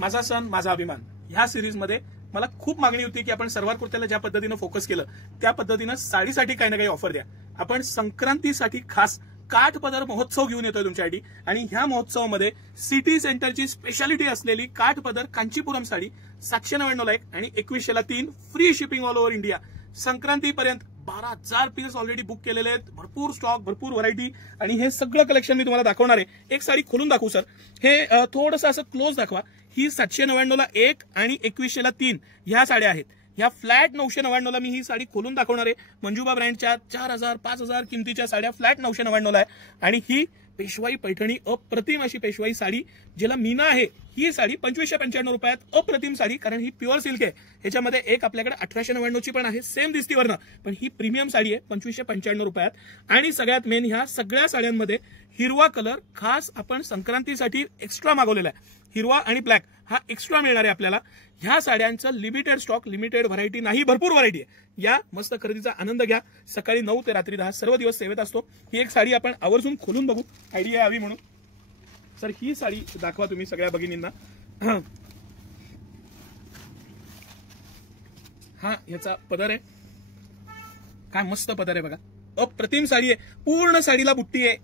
माझा सण माझा अभिमान ह्या सिरीजमध्ये मला खूप मागणी होती की आपण सलवार कुर्त्याला ज्या पद्धतीनं फोकस केलं त्या पद्धतीनं साडीसाठी काही ना काही ऑफर द्या. आपण संक्रांतीसाठी खास काठपदर महोत्सव घेऊन येतोय तुमच्यासाठी आणि ह्या महोत्सवामध्ये सिटी सेंटरची स्पेशालिटी असलेली काठपदर कांचीपुरम साडी 799 ला 1 आणि 2100 ला 3 free shipping all over India. संक्रांतीपर्यंत 12,000 पीस ऑलरेडी बुक केलेले आहेत. भरपूर स्टॉक, भरपूर व्हरायटी आणि हे सगळं कलेक्शन मी तुम्हाला दाखवणार आहे. एक साडी खोलून दाखवू सर. हे थोडंसं असं क्लोज दाखवा. ही 799 ला 1 आणि 2100 ला 3 ह्या साड्या आहेत. ह्या फ्लॅट 999 ला मी ही साडी खोलून दाखवणार आहे. मंजुबा ब्रँडच्या 4,000 5,000 किमतीच्या साड्या फ्लॅट 999 ला आहे आणि ही पेशवाई पैठणी अप्रतिम अशी पेशवाई साडी ज्याला मीना आहे. ही साडी 2595 रुपयात अप्रतिम साडी, कारण ही प्युअर सिल्क आहे. ह्याच्यामध्ये एक आपल्याकडे 1899 ची पण आहे, सेम दिसती वरनं, पण ही प्रीमियम साडी आहे 2595 रुपयात. आणि सगळ्यात मेन ह्या सगळ्या साड्यांमध्ये हिरवा कलर खास आपण संक्रांतीसाठी एक्स्ट्रा मागवलेला आहे. हिरवा आणि ब्लॅक हा एक्स्ट्रा मिळणार आहे आपल्याला. ह्या साड्यांचं लिमिटेड स्टॉक, लिमिटेड व्हरायटी नाही, भरपूर व्हरायटी आहे. या मस्त खरेदीचा आनंद घ्या. सकाळी 9 ते रात्री 10 सर्व दिवस सेवेत असतो. ही एक साडी आपण आवर्जून खोलून बघू, आयडिया यावी म्हणून. सर ही साडी दाखवा तुम्ही सगळ्या भगिनींना. हा ह्याचा पदर आहे. काय मस्त पदर आहे बघा, अप्रतिम साडी आहे. पूर्ण साडीला बुट्टी आहे.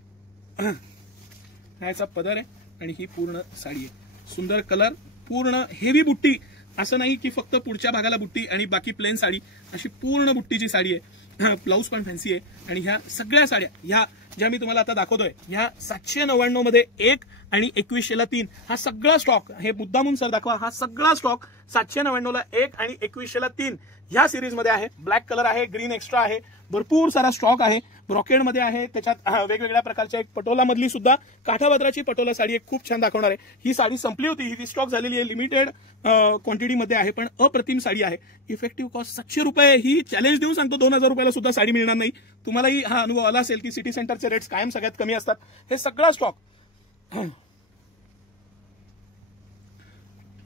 ह्याचा पदर आहे आणि ही पूर्ण साडी आहे. सुंदर कलर, पूर्ण हेवी बुट्टी. असं नाही की फक्त पुढच्या भागाला बुट्टी आणि बाकी प्लेन साडी, अशी पूर्ण बुट्टीची साडी आहे. ब्लाऊज पण फॅन्सी आहे. आणि ह्या सगळ्या साड्या ह्या ज्या मी तुम्हाला आता दाखवतोय ह्या 799 मध्ये 1 आणि 2100 ला 3 हा सगळा स्टॉक, हे मुद्दामून सर दाखवा, हा सगळा स्टॉक 799 ला 1 आणि 2100 ला 3 ह्या सिरीज मध्ये आहे. ब्लॅक कलर आहे, ग्रीन एक्स्ट्रा आहे, भरपूर सारा स्टॉक आहे. ब्रॉकेड मध्ये आहे, त्याच्यात वेगवेगळ्या प्रकारच्या एक पटोला मधली सुद्धा काठापदराची पटोला साडी एक खूप छान दाखवणार आहे. ही साडी संपली होती, ही स्टॉक झालेली आहे, लिमिटेड क्वांटिटी मध्ये आहे, पण अप्रतिम साडी आहे. इफेक्टिव्ह कॉस्ट 700 रुपये. ही चॅलेंज देऊन सांगतो 2000 रुपयाला सुद्धा साडी मिळणार नाही. तुम्हालाही हा अनुभव आला असेल की सिटी सेंटरचे रेट्स कायम सगळ्यात कमी असतात. हे सगळा स्टॉक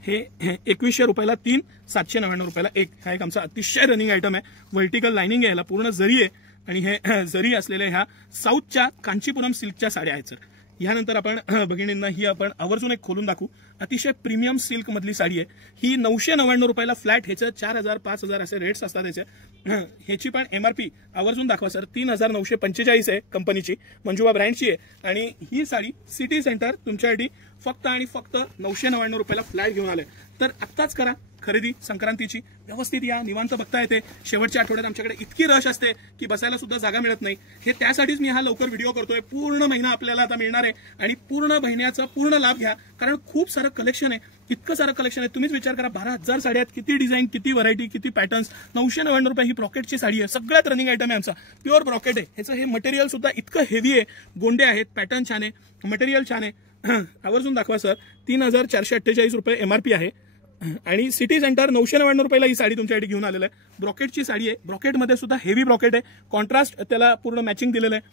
हे 2100 रुपयाला 3, 799 रुपयाला 1. हा एक आमचा अतिशय रनिंग आयटम आहे. व्हर्टिकल लाइनिंग आहे, याला पूर्ण जरी आहे आणि हे जरी असलेल्या ह्या साऊथच्या कांचीपुरम सिल्कच्या साड्या आहेत सर. यानंतर आपण भगिनींना ही आपण आवर्जून एक खोलून दाखवू. अतिशय प्रीमियम सिल्क मधली साडी आहे. ही 999 रुपयाला फ्लॅट. ह्याचं 4000 5000 असे रेट्स असतात त्याचे. ह्याची पण एमआरपी आवर्जून दाखवा सर. 3945 आहे, कंपनीची मंजुबा ब्रँडची आहे. आणि ही साडी सिटी सेंटर तुमच्यासाठी फक्त आणि फक्त 999 रुपयाला फ्लॅट घेऊन आले. तर आत्ताच करा खरेदी संक्रांतीची. व्यवस्थित या, निवांत बघता येते. शेवटच्या आठवड्यात आमच्याकडे इतकी रश असते की बसायला सुद्धा जागा मिळत नाही. हे त्यासाठीच मी हा लवकर व्हिडिओ करतोय. पूर्ण महिना आपल्याला आता मिळणार आहे आणि पूर्ण महिन्याचा पूर्ण लाभ घ्या, कारण खूप सारं कलेक्शन आहे. इतकं सारं कलेक्शन आहे. तुम्हीच विचार करा, 12,000 साड्या आहेत, किती डिझाईन, किती व्हरायटी, किती पॅटर्न्स. 999 रुपये ही ब्रॉकेटची साडी आहे. सगळ्यात रनिंग आयटम आहे आमचा. प्युअर ब्रॉकेट आहे. ह्याचं हे मटेरियल सुद्धा इतकं हेवी आहे. गोंडे आहेत, पॅटर्न छान आहे, मटेरियल छान आहे. आवर्जून दाखवा सर. 3448 रुपये एमआरपी आहे आणि सिटी सेंटर 999 रुपयाला ही साडी तुमच्यासाठी घेऊन आलेलं आहे. ब्रॉकेटची साडी आहे. ब्रॉकेटमध्ये सुद्धा हेवी ब्रॉकेट आहे. कॉन्ट्रास्ट त्याला पूर्ण मॅचिंग दिलेलं आहे.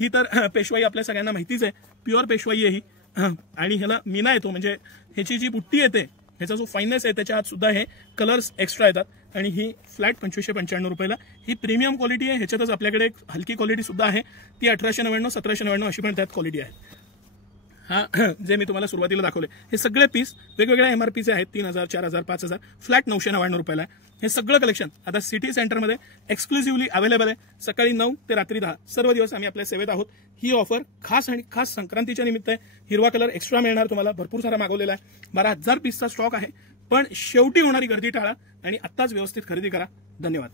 ही तर पेशवाई आपल्या सगळ्यांना माहितीच आहे. प्युअर पेशवाई आहे ही. आणि ह्याला मीना येतो, म्हणजे ह्याची जी बुट्टी येते, ह्याचा जो फाईननेस आहे त्याच्या आत सुद्धा हे कलर्स एक्स्ट्रा येतात. आणि ही फ्लॅट 2595 रुपयाला. ही प्रीमियम क्वालिटी आहे. ह्याच्यातच आपल्याकडे एक हलकी क्वालिटी सुद्धा आहे, ती 1899 1799 अशी पण त्यात क्वालिटी आहे. हा जे मी तुम्हाला सुरुवातीला दाखवले हे सगळे पीस वेगवेगळ्या एमआरपीचे आहेत. 3000 4000 5000 फ्लॅट 999 रुपयाला आहे. हे सगळं कलेक्शन आता सिटी सेंटरमध्ये एक्सक्लुझिव्हली अवेलेबल आहे. सकाळी 9 ते रात्री 10 सर्व दिवस आम्ही आपल्या सेवेत आहोत. ही ऑफर खास आणि खास संक्रांतीच्या निमित्त आहे. हिरवा कलर एक्स्ट्रा मिळणार तुम्हाला. भरपूर सारा मागवलेला आहे. 12,000 पीसचा स्टॉक आहे. पण शेवटी होणारी गर्दी टाळा आणि आत्ताच व्यवस्थित खरेदी करा. धन्यवाद.